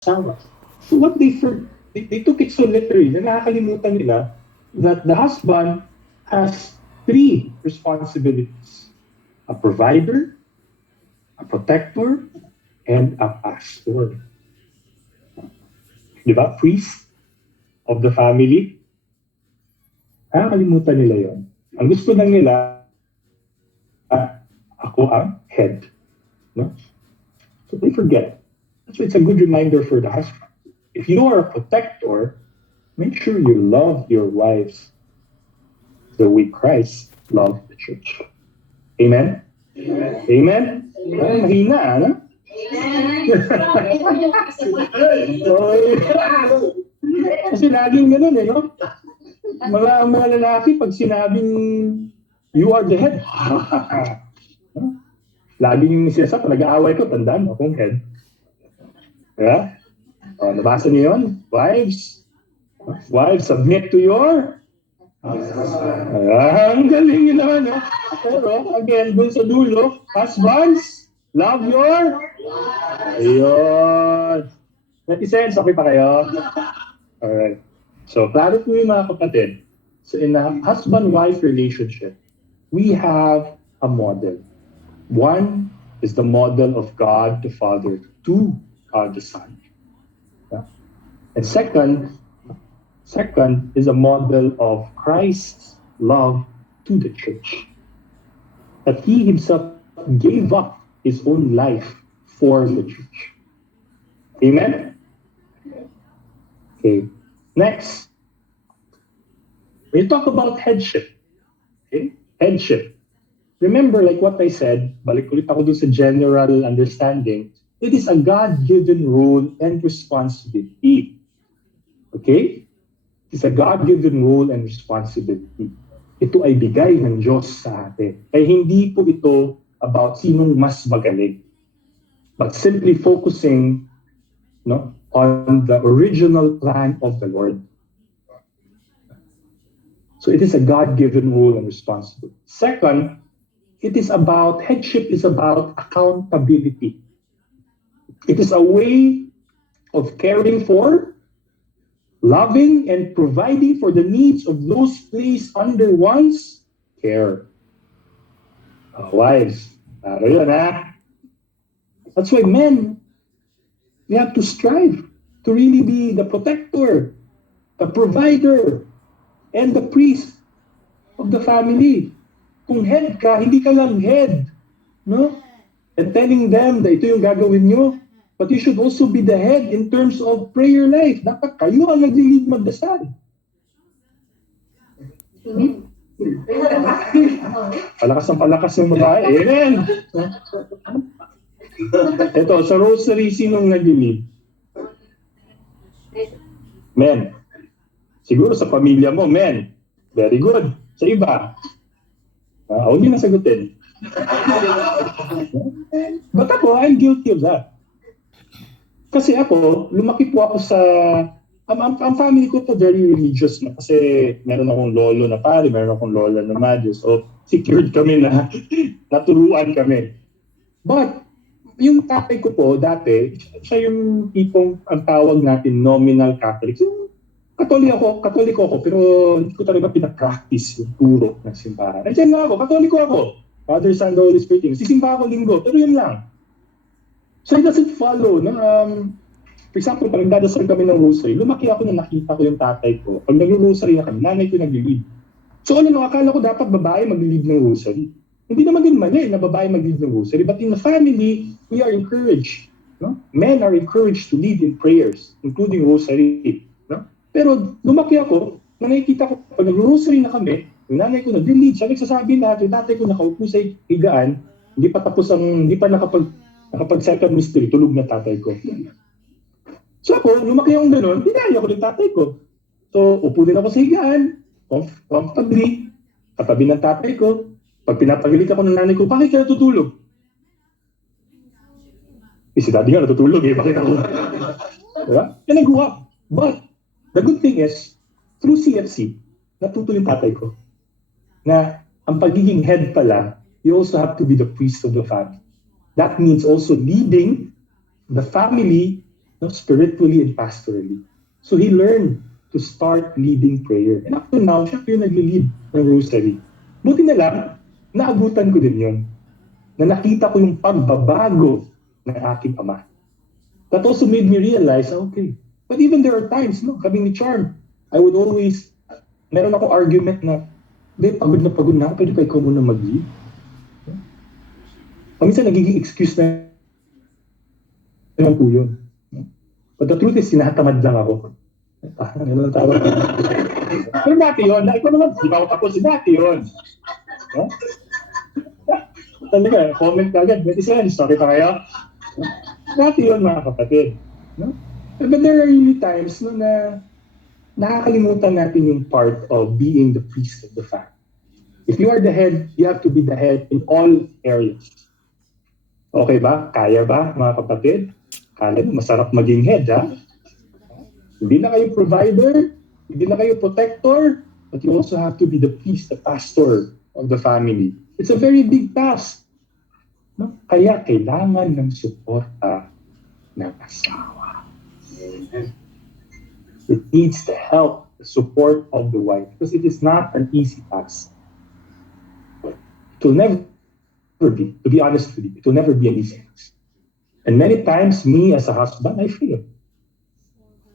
asawa. So what they took it so literally na nakakalimutan nila that the husband has three responsibilities: a provider, a protector, and a pastor. Di ba? Priest of the family. Nakakalimutan nila yon. Ang gusto lang nila, ako ang head. No? So they forget. That's why it's a good reminder for the husband. If you are a protector, make sure you love your wives the way Christ loved the church. Amen? Amen? Amen? Mahina, ano? Kasi laging ganun eh, no? Mga lalaki, pag sinabing you are the head, laging yung siyasa, nag-aaway ko, tandaan mo akong head. Yeah? Nabasa niyo yun? Wives, submit to your ang galing yun naman, no? Pero, again, dun sa dulo, husbands, love your ayun. Netizens, okay pa kayo? Alright. So, klaro po yung mga kapatid. So, in a husband-wife relationship, we have a model. One is the model of God the Father to God the Son. Yeah? And second is a model of Christ's love to the church. That he himself gave up his own life for the church. Amen? Okay. Next, we talk about headship. Okay? Headship. Remember, like what I said, balik ulit ako dun sa general understanding, it is a God-given role and responsibility. Okay? It's a God-given role and responsibility. Ito ay bigay ng Diyos sa atin. Ay hindi po ito about sinong mas magaling, but simply focusing on the original plan of the Lord. So it is a God-given role and responsibility. Second, headship is about accountability. It is a way of caring for, loving, and providing for the needs of those placed under one's care. Wives, yun ha? That's why men, we have to strive to really be the protector, the provider, and the priest of the family. Kung head ka, hindi ka lang head, no? And telling them that ito yung gagawin nyo, but you should also be the head in terms of prayer life. Dapat kayo ang nag-lead magdasal. Palakas ng babae. Amen! Ito, sa rosary, sinong nag-lead? Men. Siguro sa pamilya mo, men. Very good. Sa iba, huwag niyo nasagutin. But ako, I'm guilty of that. Kasi ako, lumaki po ako sa... Ang family ko po very religious na kasi meron akong lolo na pare, meron akong lola na madre. So, secured kami na naturuan kami. But, yung tatay ko po dati, siya yung tipong ang tawag natin nominal Catholic. Katoliko ako, pero hindi ko talaga pinapractice yung turo ng simbahan. Nandiyan nga ako, Katoliko ako. Father, Son, the Holy Spirit. Sisimba ako linggo, pero yun lang. So it doesn't follow. No? For example, pag nagdadasal kami ng rosary, lumaki ako na nakita ko yung tatay ko. Pag nag-rosary na kami, nanay ko nag-lead. So akala ko dapat babae mag-lead ng rosary. Hindi naman din mali na babae mag-lead ng rosary. But in the family, we are encouraged. No? Men are encouraged to lead in prayers, including rosary. No? Pero lumaki ako, na nakikita ko, pag nag-rosary na kami, yung nanay ko nag-lead, siya nagsasabi lahat, yung tatay ko nakaupo sa higaan, hindi pa nakapag-second mystery, tulog na tatay ko. So ako, lumaki akong gano'n, dinaya ko ng tatay ko. So, upo din ako sa higaan, comfortably, katabi ng tatay ko. Pag pinapagilit ako ng nanay ko, bakit ka natutulog? Si daddy nga natutulog eh, bakit ako? Diba? And I grew up. But, the good thing is, through CFC, natuto yung tatay ko na ang pagiging head pala, you also have to be the priest of the family. That means also leading the family no, spiritually and pastorally. So he learned to start leading prayer. And up to now, siya po yung nag-lead ng rosary. Buti na lang, naabutan ko din yun. Na nakita ko yung pagbabago ng aking ama. That also made me realize, okay. But even there are times, no, kami ni Charm, I would always, meron ako argument na, pagod na ako, pwede pa ikaw muna mag-lead. Paminsan nagiging excuse na naman po yun. But the truth is, sinatamad lang ako. Ano tawag? Pero dati yun, ikaw naman, di ba ako tapos, dati yun. No? Talaga, comment ka agad, sorry pa kayo. Dati yun, mga kapatid. No? But there are really times no, na nakakalimutan natin yung part of being the priest of the family. If you are the head, you have to be the head in all areas. Okay ba? Kaya ba, mga kapatid? Kala mo, masarap maging head, ha? Hindi na kayo provider, hindi na kayo protector, but you also have to be the priest, the pastor of the family. It's a very big task. No? Kaya kailangan ng suporta ng asawa. It needs the help, the support of the wife, because it is not an easy task. It will never be, to be honest with you, it will never be an easy task. And many times, me as a husband, I fail.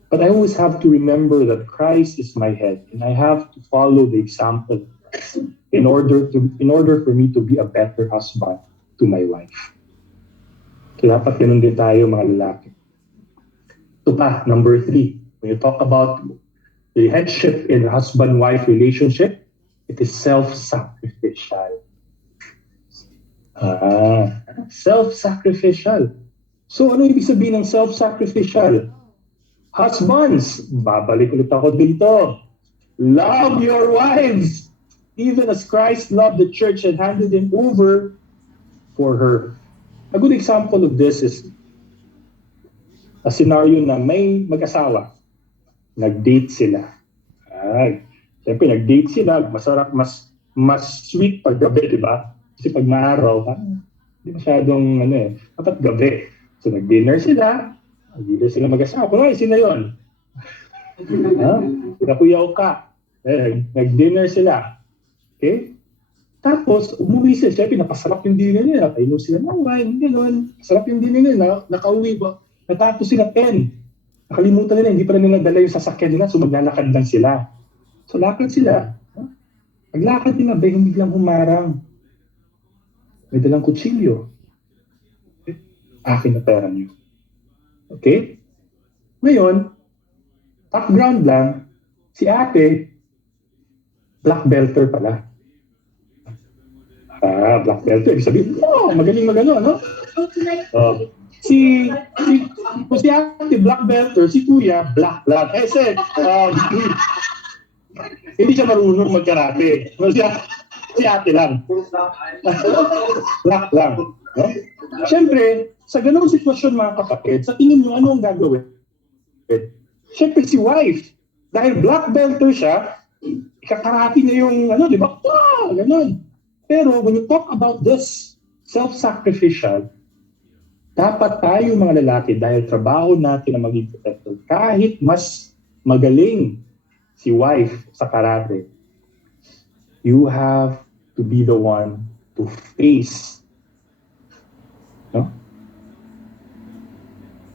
But I always have to remember that Christ is my head, and I have to follow the example of Christ in order for me to be a better husband to my wife. So dapat ganun din tayo, mga lalaki. Ito pa, number 3. When you talk about the headship in a husband-wife relationship, it is self-sacrificial. Self-sacrificial. So ano ibig sabihin ng self-sacrificial? Husbands, babalik ulit ako dito. Love your wives, even as Christ loved the church and handed him over for her. A good example of this is a scenario na may mag-asawa. Nag-date sila. Siyempre, nag-date sila. Masarap, mas sweet pag gabi, di ba? Kasi pag maaraw, hindi masyadong, dapat gabi. So, nag-dinner sila. Nag-dinner sila mag-asawa. Kung sino yun? Pinakuyaw ka. Nag-dinner sila. Okay? Tapos, umuwi sila. Siyempre, napasarap yung dinner nila. Kainom sila ng wine, gano'n. Masarap yung dinner nila. Nakauwi ba? Natapos sila 10. Nakalimutan nila, hindi pa rin nila dala yung sasakyan nila, so maglalakad lang sila. So, lakad sila. Paglakad nila, yung biglang humarang. May dalang kutsilyo. Okay? Akin na pera niyo. Okay? Ngayon, background lang, si ate, black belter pala. Black belter. Ibig sabihin, magaling magano, no? Si ate, black belter, si kuya, black blood. Hindi siya marunong magkarate. Si ate lang. Black lang. No? Siyempre, sa ganung sitwasyon, mga kapatid, sa tingin nyo, ano ang gagawin? Siyempre, si wife, dahil black belter siya, ikakarati niya yung, di ba? Ganun. Pero when you talk about this, self-sacrificial, dapat tayo mga lalaki, dahil trabaho natin na maging protector, kahit mas magaling si wife sa karate, you have to be the one to face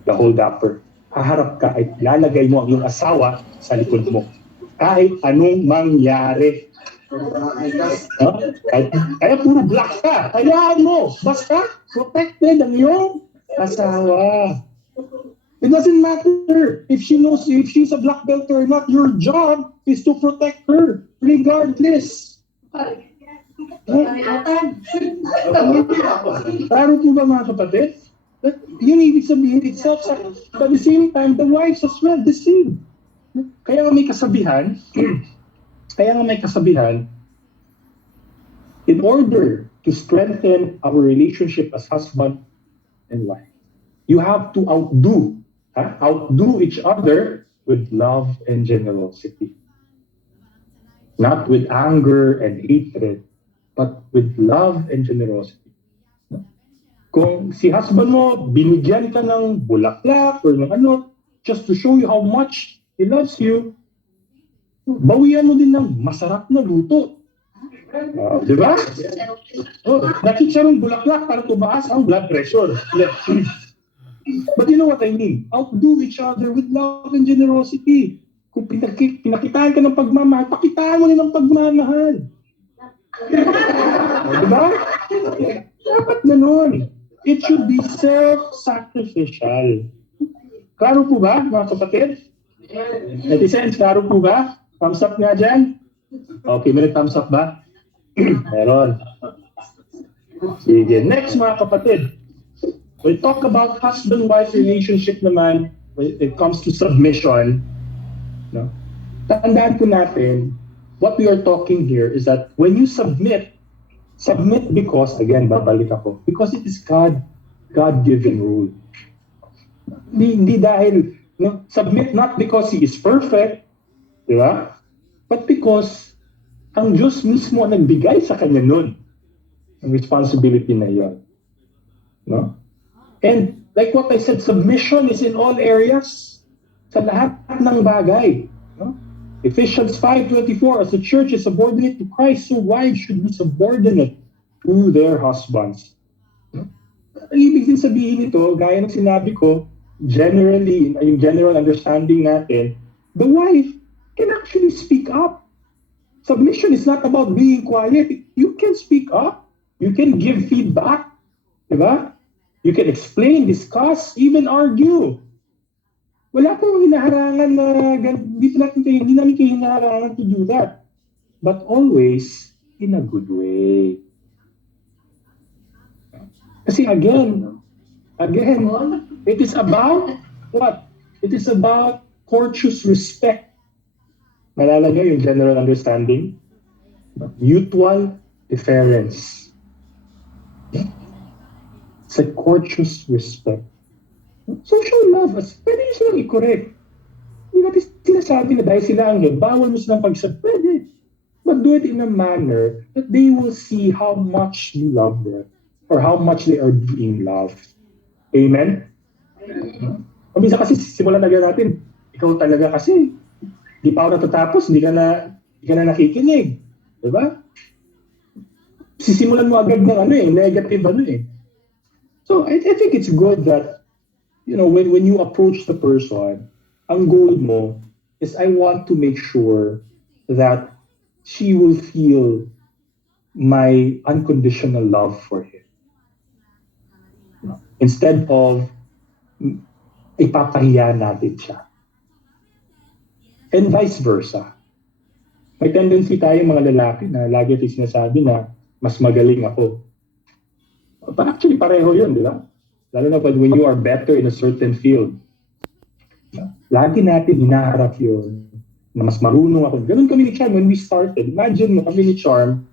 the hold-upper. Haharap ka at lalagay mo ang iyong asawa sa likod mo. Kahit anong mangyari. Kaya puro black ka. Hayaan mo. Basta protected ang iyong asawa. It doesn't matter if she's a black belt or not. Your job is to protect her regardless. Klaro po ba, mga kapatid? Yun ibig sabihin, it's self-sacrifice. But at the same time, the wives as well, the same. Kaya nga may kasabihan, in order to strengthen our relationship as husband and wife, you have to outdo each other with love and generosity. Not with anger and hatred, but with love and generosity. Kung si husband mo, binigyan ka ng bulaklak or ng ano, just to show you how much he loves you, bawian mo din ng masarap na luto. Di ba? Nakitsarong bulaklak para tumaas ang blood pressure. But you know what I mean? Outdo each other with love and generosity. Kung pinakitaan ka ng pagmamahal, pakitaan mo rin ng pagmamahal. Di ba? Dapat ganun. It should be self-sacrificial. Klaro po ba, mga kapatid? Netizens, klaro po ba? Thumbs up nga dyan. Okay, may thumbs up ba? Meron. Sige. Next, mga kapatid. We talk about husband-wife relationship naman when it comes to submission. No? Tandaan po natin, what we are talking here is that when you submit because, again, babalik ako, because it is God-given rule. Hindi dahil, no, submit not because He is perfect, di ba? But because ang Diyos mismo ang nagbigay sa kanya nun, ang responsibility na yun. No? And like what I said, submission is in all areas, sa lahat ng bagay. No? Ephesians 5:24, as the church is subordinate to Christ, so wives should be subordinate to their husbands. No? Ang ibig din sabihin nito, gaya ng sinabi ko, generally, yung general understanding natin, the wife can actually speak up. Submission is not about being quiet. You can speak up. You can give feedback. Diba? You can explain, discuss, even argue. Wala pong hinaharangan na, hindi namin kayo hinaharangan to do that. But always in a good way. Kasi again, it is about what? It is about courteous respect. Malala nyo yung general understanding? Mutual deference. It's a courteous respect. Social love, pwede nyo silang i-correct. Hindi natin sinasabi na dahil sila ang bawal mo silang pagsabi. Pwede. But do it in a manner that they will see how much you love them or how much they are being loved. Amen? Minsan kasi simulan na natin, ikaw talaga kasi, di pa ako natatapos, hindi ka na nakikinig. Diba? Sisimulan mo agad ng negative So I think it's good that, when you approach the person, ang goal mo is I want to make sure that she will feel my unconditional love for him. Instead of ipapahiya natin siya. And vice versa. May tendency tayo mga lalaki na lagi natin sinasabi na mas magaling ako. Actually, pareho yun, di ba? Lalo na when you are better in a certain field. Lagi natin hinaharap yun na mas marunong ako. Ganun kami ni Charm when we started. Imagine mo kami ni Charm.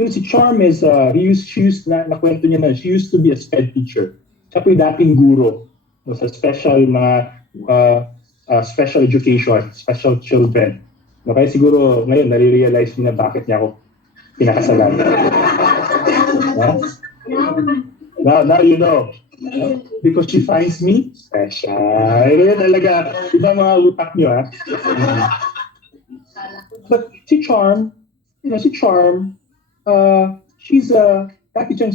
Si Charm is, she used to be a SPED teacher. Siya po yung dating guro sa special special education, special children. Kaya siguro ngayon nare-realize niya na bakit niya ako pinakasalan. Now you know. Because she finds me special. Ganyan talaga. Iba mga utak niyo, ha? But si Charm, she's a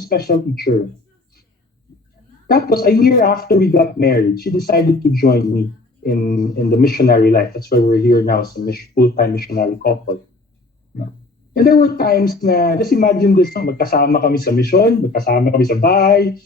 special teacher. Tapos a year after we got married, she decided to join me in the missionary life. That's why we're here now as a full-time missionary couple. And there were times na, just imagine this, magkasama kami sa mission, magkasama kami sa bahay.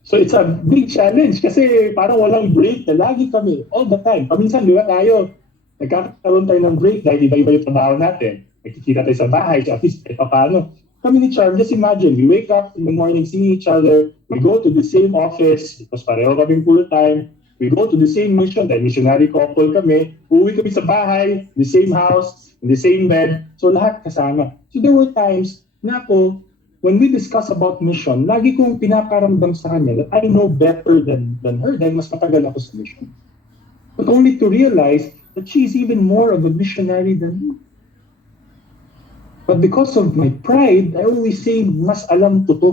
So it's a big challenge kasi parang walang break na lagi kami, all the time. Paminsan, di ba tayo, nagkakaroon tayo ng break dahil iba-iba yung trabaho natin. Nagkikita tayo sa bahay, so at least paano. Kami ni Charm, just imagine, we wake up in the morning, see each other, we go to the same office because pareho kaming full-time, we go to the same mission, dahil missionary couple kami, uuwi kami sa bahay, the same house, in the same bed, so lahat kasama. So there were times na ako, when we discuss about mission, lagi kong pinaparamdam sa kanya that I know better than her dahil mas matagal ako sa mission. But only to realize that she is even more of a missionary than me. But because of my pride, I always say, mas alam ko to.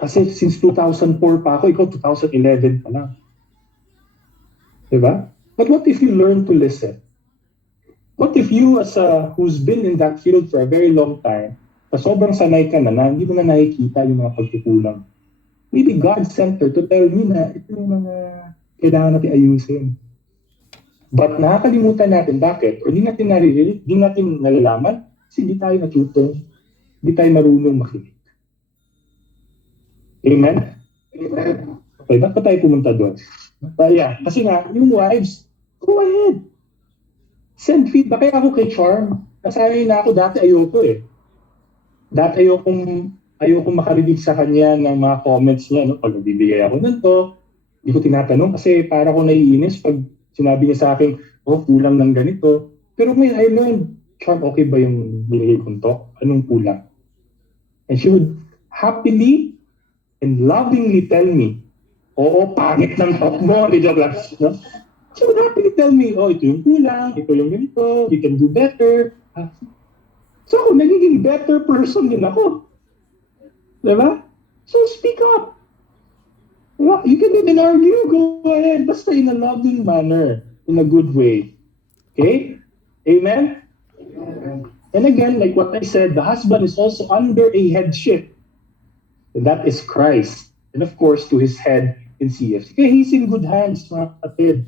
Kasi since 2004 pa ako, ikaw 2011 pa lang. Diba? But what if you learn to listen? What if you, who's been in that field for a very long time, sobrang sanay ka na hindi mo na nakikita yung mga pagkukulang. Maybe God sent her to tell me na ito yung mga kailangan natin ayusin. But nakakalimutan natin bakit? O di natin naririnig, di natin nalalaman kasi di tayo natuto, di tayo marunong makinig. Amen? Okay, ba't pa tayo pumunta doon? Yeah, kasi nga, yung wives, go ahead. Send feedback. Kaya ako kay Charm, nasanay na ako, dati ayoko eh. Dati ayokong makarinig sa kanya ng mga comments niya, no? Pag nagbibigay ako ng to, hindi ko tinatanong kasi para ko naiinis pag sinabi niya sa akin, oh, kulang ng ganito. Pero ngayon, I learned, Charm, okay ba yung binigay kong to? Anong kulang? And she would happily and lovingly tell me, oo, pangit ng talk mo, no? She would happily tell me, oh, ito yung kulang, ito yung ganito, you can do better. So ako, nagiging better person din ako. Diba? So speak up. Diba? You can even argue, go ahead, basta in a loving manner, in a good way. Okay? Amen? And again, like what I said, the husband is also under a headship. And that is Christ. And of course, to his head in CFC. Kaya he's in good hands, mga kapatid.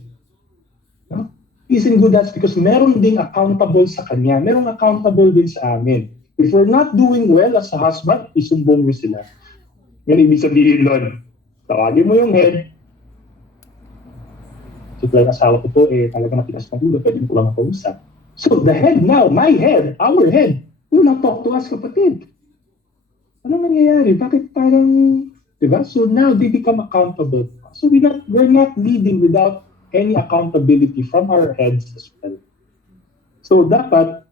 No? He's in good hands because meron ding accountable sa kanya. Merong accountable din sa amin. If we're not doing well as a husband, isumbong mo sila. Yan ibig sabihin nun. Tawagin mo yung head. So, talagang asawa ko po, talaga matigas ng ulo. Pwede ko lang makausap. So, the head now, my head, our head, will not talk to us, kapatid. Ano nangyayari? Bakit parang, diba? So now they become accountable. So we're not leading without any accountability from our heads as well. So dapat,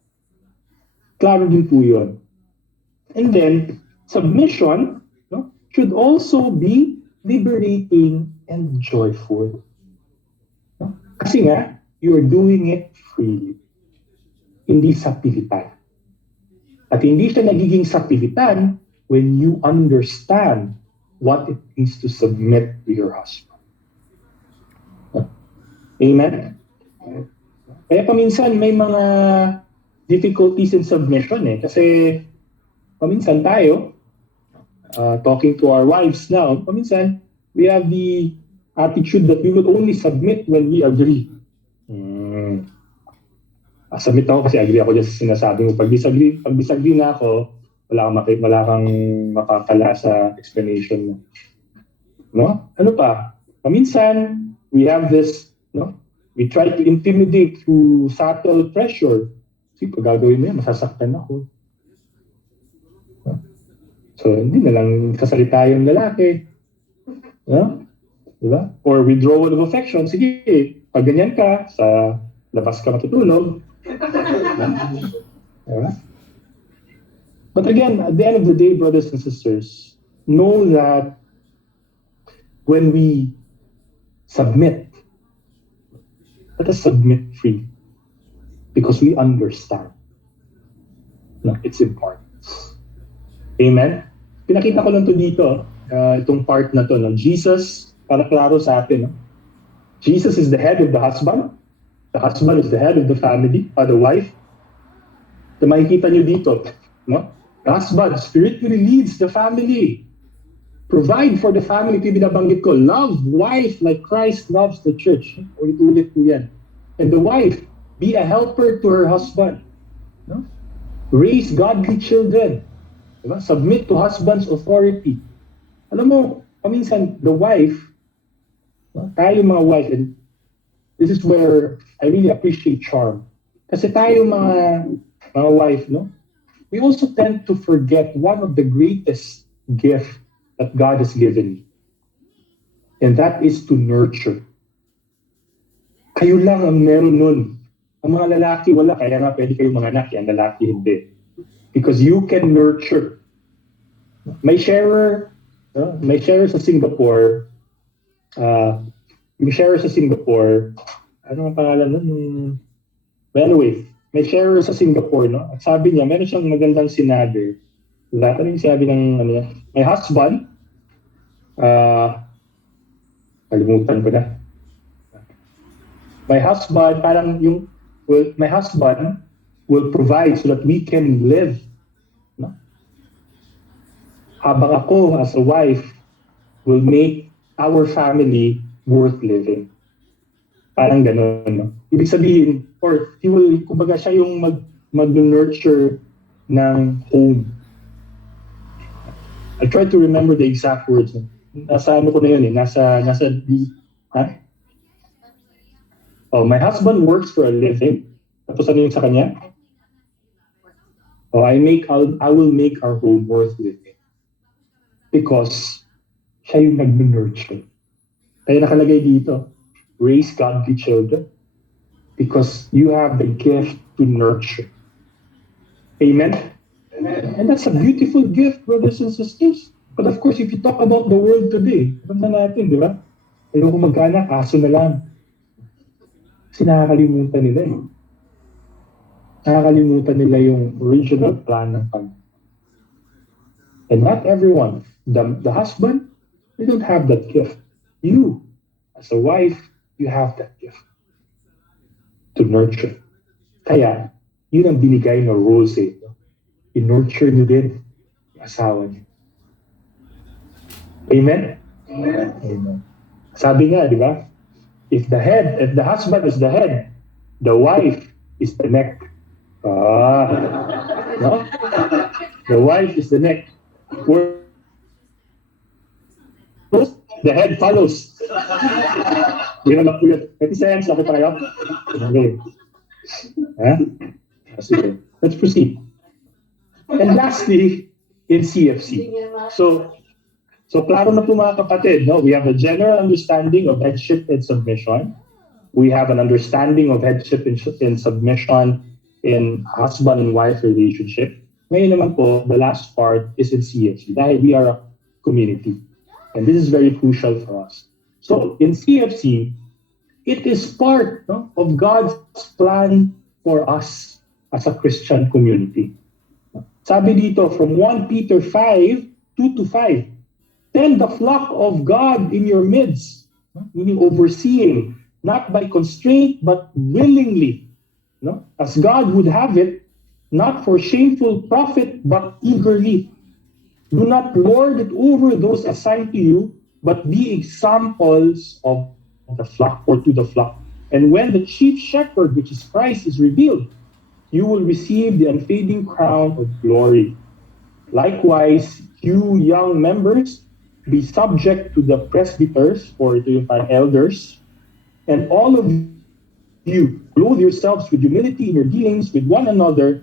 klaro din po yun. And then, submission, no, should also be liberating and joyful. No? Kasi nga, you're doing it freely. Hindi sa pilitan. At hindi siya nagiging sa pilitan when you understand what it means to submit to your husband. Amen? Kaya paminsan may mga difficulties in submission kasi paminsan tayo, talking to our wives now, paminsan we have the attitude that we will only submit when we agree. Submit ako kasi agree ako dyan sa sinasabi mo. Pag disagree na ako, wala kang makakala sa explanation mo. No? Ano pa? Paminsan, we have this, no? We try to intimidate through subtle pressure. Kasi pag gagawin mo yan, masasaktan ako. No? So, hindi na lang sasalita yung lalaki. No? Diba? Or withdrawal of affection. Sige, pag ganyan ka, sa labas ka matutulog. Diba? But again, at the end of the day, brothers and sisters, know that when we submit, let us submit free because we understand its importance. Amen? Pinakita ko lang to dito, itong part na to. No? Jesus, para klaro sa atin, no? Jesus is the head of the husband. The husband is the head of the family, the wife. So makikita nyo dito, no? The husband spiritually leads the family. Provide for the family. Ito yung binabanggit ko. Love wife like Christ loves the church. Ulit-ulit po yan. And the wife, be a helper to her husband. No? Raise godly children. Diba? Submit to husband's authority. Alam mo, paminsan, the wife, no? Tayo mga wife, and this is where I really appreciate Charm. Kasi tayo mga wife, no? We also tend to forget one of the greatest gifts that God has given me. And that is to nurture. Kayo lang ang meron nun. Ang mga lalaki, wala. Kaya nga pwede kayong mga anak, ang lalaki hindi. Because you can nurture. May sharer sa Singapore. Ano ang pangalan nun? But anyway, may sharer sa Singapore, no? At sabi niya, meron siyang magandang sinabi. Ano yung sinabi ng, my husband Kalimutan ko na. My husband, my husband will provide so that we can live. No? Habang ako, as a wife, will make our family worth living. Parang gano'n. No? Ibig sabihin, or he will, kumbaga siya yung mag-nurture ng home. I try to remember the exact words. Nasa ano ko na yun eh, nasa oh, my husband works for a living. Tapos ano yung sa kanya? Oh, I will make our home worth living. Because siya yung nag-nurture. Kaya nakalagay dito, raise godly children. Because you have the gift to nurture. Amen? Amen. And that's a beautiful gift, brothers and sisters. But of course, if you talk about the world today, alam na natin, di ba? Ayoko magkaanak, aso na lang. Kasi nakakalimutan nila eh. Nakakalimutan nila yung original plan ng Panginoon. And not everyone, the husband, they don't have that gift. You, as a wife, you have that gift to nurture. Kaya, yun ang binigay na role sa inyo. I-nurture nyo din yung asawa niyo. Amen? Amen. Amen. Sabi nga, di ba? If the husband is the head, the wife is the neck. No? The wife is the neck. The head follows. Hindi na magpuyot. Pwede sense, laki pa kayo. Okay. Sige. Let's proceed. And lastly, in CFC. So klaro na po mga kapatid, no? We have a general understanding of headship and submission. We have an understanding of headship and submission in husband and wife relationship. Ngayon naman po, the last part is in CFC dahil we are a community. And this is very crucial for us. So in CFC, it is part of God's plan for us as a Christian community. Sabi dito, from 1 Peter 5, 2 to 5, tend the flock of God in your midst, meaning overseeing, not by constraint, but willingly, as God would have it, not for shameful profit, but eagerly. Do not lord it over those assigned to you, but be examples of the flock or to the flock. And when the chief shepherd, which is Christ, is revealed, you will receive the unfading crown of glory. Likewise, you young members, be subject to the presbyters or to your elders, and all of you clothe yourselves with humility in your dealings with one another,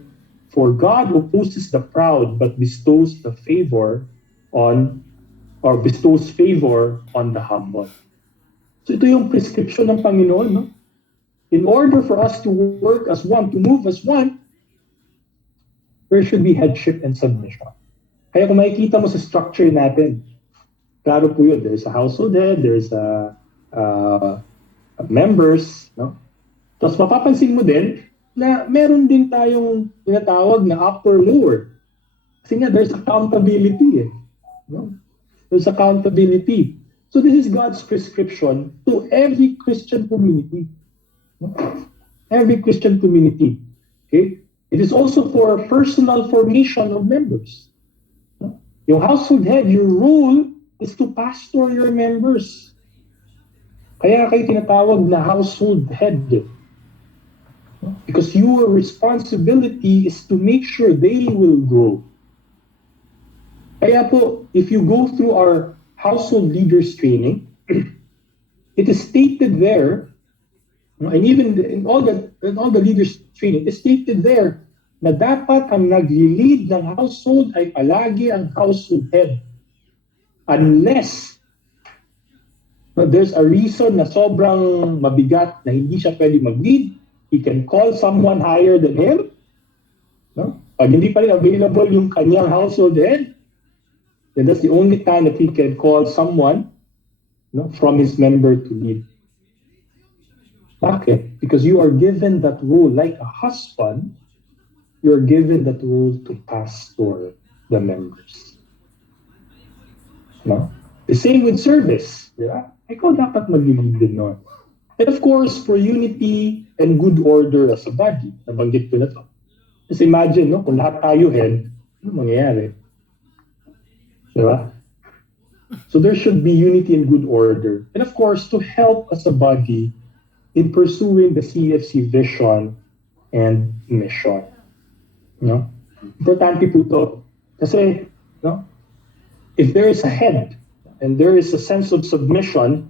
for God opposes the proud but bestows favor on the humble. So ito yung prescription ng Panginoon, no? In order for us to work as one, to move as one, there should be headship and submission. Kaya kung makikita mo sa structure natin, klaro po yun, there's a household head, there's a members, no? Tapos mapapansin mo din na meron din tayong tinatawag na upper-lower. Kasi nga, there's accountability eh. No? There's accountability. So this is God's prescription to every Christian community. No? Every Christian community. Okay? It is also for personal formation of members. No? Yung household head, your role is to pastor your members. Kaya kayo tinatawag na household head. Because your responsibility is to make sure they will grow. Kaya po, if you go through our household leaders training, it is stated there, and even in all the leaders training, it is stated there na dapat ang nag-lead ng household ay palagi ang household head. Unless there's a reason na sobrang mabigat na hindi siya pwede mag-lead, he can call someone higher than him. No? Pag hindi pa rin available yung kanyang household head, then that's the only time that he can call someone from his member to lead. Bakit? Because you are given that role. Like a husband, you're given that role to pastor the members. No? The same with service. Yeah? Ikaw dapat mag-lead din nun. And of course, for unity and good order as a body. Nabanggit ko na to. Just imagine, no, kung lahat tayo head, ano mangyayari? Diba? So there should be unity and good order. And of course, to help as a body in pursuing the CFC vision and mission. No? Importante po to. Kasi, no, if there is a head and there is a sense of submission,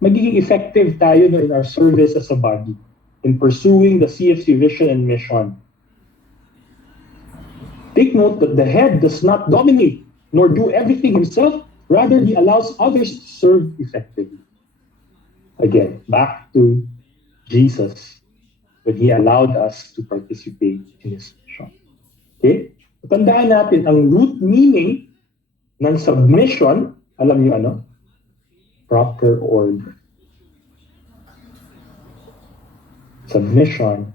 magiging effective tayo in our service as a body in pursuing the CFC vision and mission. Take note that the head does not dominate nor do everything himself. Rather, he allows others to serve effectively. Again, back to Jesus when he allowed us to participate in his mission. Okay? Tandaan natin, ang root meaning ng submission, alam niyo ano? Proper order. Submission,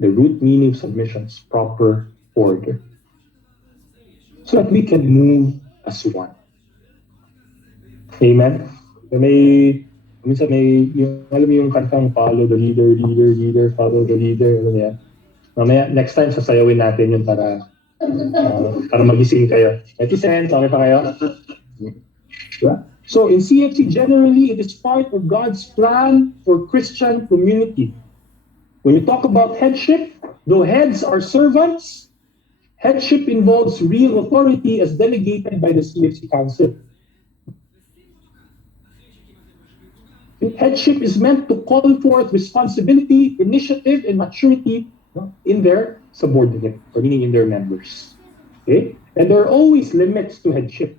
the root meaning of submission is proper order. So that we can move as one. Amen? Minsan may, alam mo yung kantang follow the leader, leader, leader, follow the leader. Ano yan? Mamaya, next time, sasayawin natin yun para magising kayo. Netizens, okay pa kayo? Yeah? So in CFC, generally, it is part of God's plan for Christian community. When you talk about headship, though heads are servants, headship involves real authority as delegated by the CFC Council. Headship is meant to call forth responsibility, initiative, and maturity in their subordinate, or meaning in their members. Okay? And there are always limits to headship.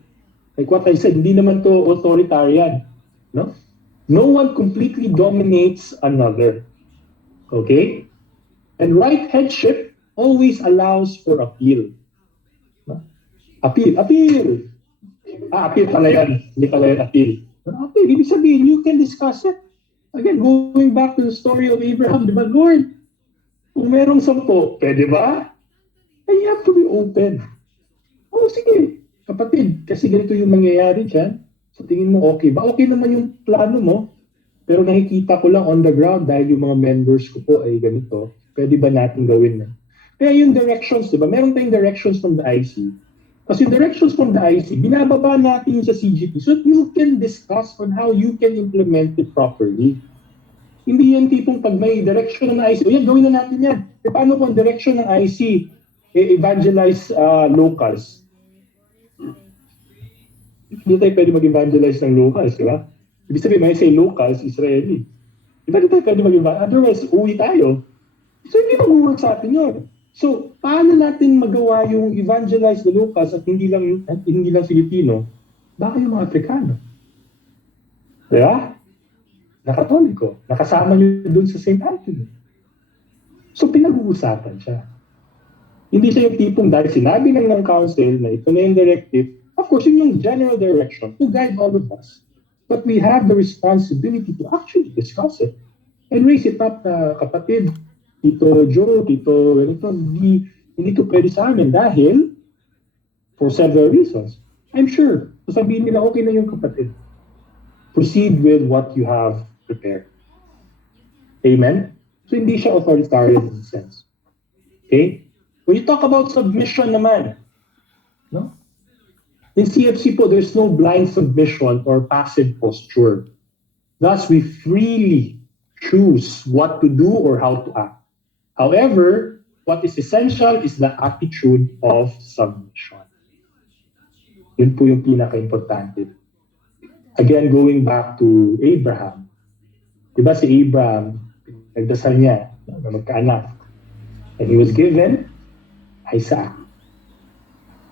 Like what I said, hindi naman to authoritarian. No? No one completely dominates another. Okay? And right headship always allows for appeal. No? Appeal. Appeal pala yan. Hindi pala yan appeal. Okay, ibig sabihin, you can discuss it. Again, going back to the story of Abraham, di ba, Lord, kung merong 10, pwede ba? And you have to be open. Oh, sige, kapatid, kasi ganito yung mangyayari dyan. So tingin mo, okay ba? Okay naman yung plano mo, pero nakikita ko lang on the ground dahil yung mga members ko po ay ganito. Pwede ba natin gawin na? Kaya yung directions, di ba? Meron tayong directions from the IC. Kasi directions from the IC, binababa natin yung sa CGP so that you can discuss on how you can implement it properly. Hindi yan tipong pag may direction ng IC, o yan, gawin na natin yan. E paano kung direction ng IC, evangelize locals? Hindi tayo pwede mag-evangelize ng locals, di ba? Ibig sabihin, may say locals, Israeli. Di ba tayo pwede mag-evangelize? Otherwise, uwi tayo. So hindi mag-work sa atin yun. So, paano natin magawa yung evangelize the locals at hindi lang Filipino? Baka yung mga Afrikano. Diba? Nakatoliko. Nakasama nyo dun sa St. Anthony. So, pinag-uusapan siya. Hindi siya yung tipong dahil sinabi ng council na ito na yung directive, of course, yun yung general direction to guide all of us. But we have the responsibility to actually discuss it and raise it up na kapatid, Tito Joe, Tito, hindi to pwede sa amin dahil for several reasons. I'm sure, sasabihin nila, okay na yung kapatid. Proceed with what you have prepared. Amen? So hindi siya authoritarian in a sense. Okay? When you talk about submission naman, no? In CFC po, there's no blind submission or passive posture. Thus, we freely choose what to do or how to act. However, what is essential is the attitude of submission. Yun po yung pinaka-importante. Again, going back to Abraham. Diba si Abraham, nagdasal niya na magkaanak. And he was given Isaac.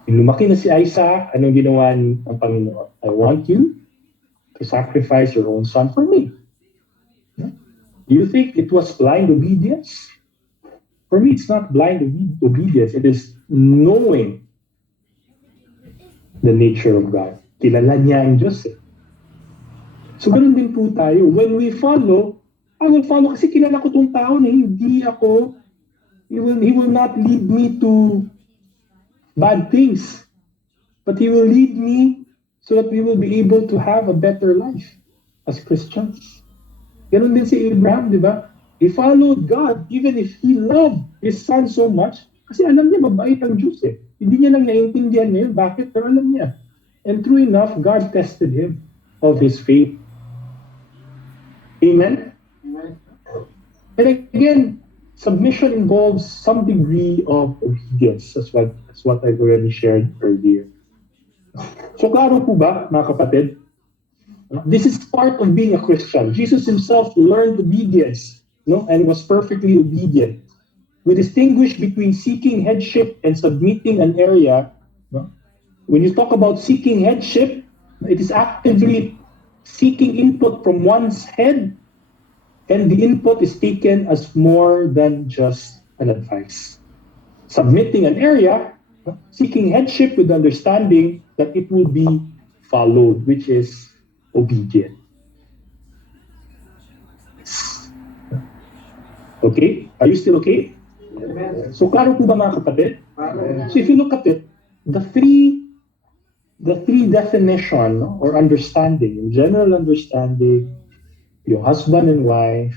Yung lumaki na si Isaac, anong ginawa ng Panginoon? I want you to sacrifice your own son for me. Do you think it was blind obedience? For me, it's not blind obedience. It is knowing the nature of God. Kilala niya ang Diyos. So, ganun din po tayo. When we follow, I will follow kasi kilala ko itong tao na hindi ako, he will not lead me to bad things. But He will lead me so that we will be able to have a better life as Christians. Ganon din si Abraham, di ba? He followed God even if he loved his son so much kasi alam niya mabait ang Diyos eh. Hindi niya lang naiintindihan ngayon bakit, pero alam niya. And true enough, God tested him of his faith. Amen? And again, submission involves some degree of obedience. That's what I've already shared earlier. So klaro po ba, mga kapatid? This is part of being a Christian. Jesus himself learned obedience, and was perfectly obedient. We distinguish between seeking headship and submitting an area. When you talk about seeking headship, it is actively seeking input from one's head, and the input is taken as more than just an advice. Submitting an area, seeking headship with understanding that it will be followed, which is obedient. Okay? Are you still okay? So, klaro po ba mga kapatid? So, if you look at it, the three definition or understanding, yung general understanding, yung husband and wife,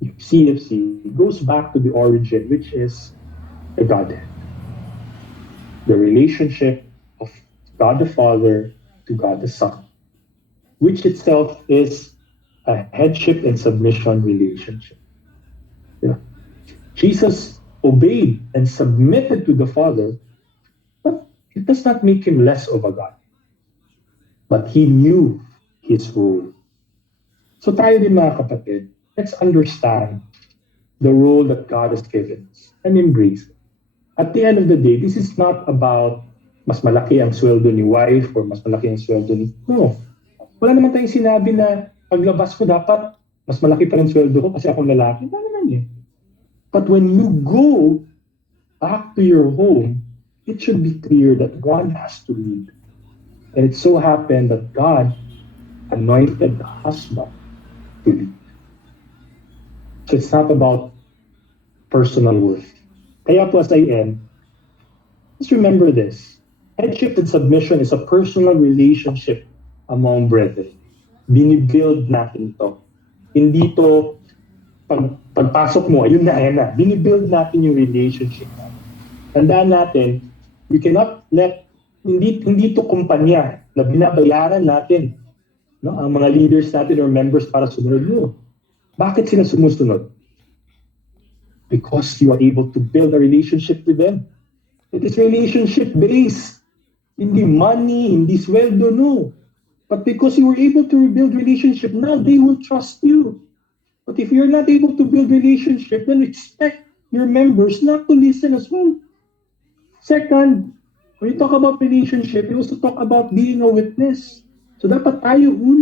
yung CFC, goes back to the origin, which is the Godhead. The relationship of God the Father to God the Son, which itself is a headship and submission relationship. Yeah. Jesus obeyed and submitted to the Father, but it does not make him less of a God. But he knew his role. So tayo din mga kapatid, let's understand the role that God has given us and embrace it. At the end of the day, this is not about mas malaki ang sweldo ni wife or mas malaki ang sweldo ni... No. Wala naman tayong sinabi na paglabas ko dapat mas malaki pa rin sweldo ko kasi akong lalaki. Wala naman eh. But when you go back to your home, it should be clear that one has to lead. And it so happened that God anointed the husband to lead. So it's not about personal worth. Kaya po as I end, just remember this. Headship and submission is a personal relationship among brethren. Binibuild natin to. Hindi to pagpasok mo, ayun na, ayan na. Binibuild natin yung relationship. Tandaan natin, we cannot let, hindi to kumpanya na binabayaran natin, ang mga leaders natin or members para sumunod mo. Bakit sila sumusunod? Because you are able to build a relationship with them. It is relationship-based. Hindi money, hindi sweldo, no. But because you were able to rebuild relationship, now they will trust you. But if you're not able to build relationship, then expect your members not to listen as well. Second, when you talk about relationship, you also talk about being a witness. So dapat tayo una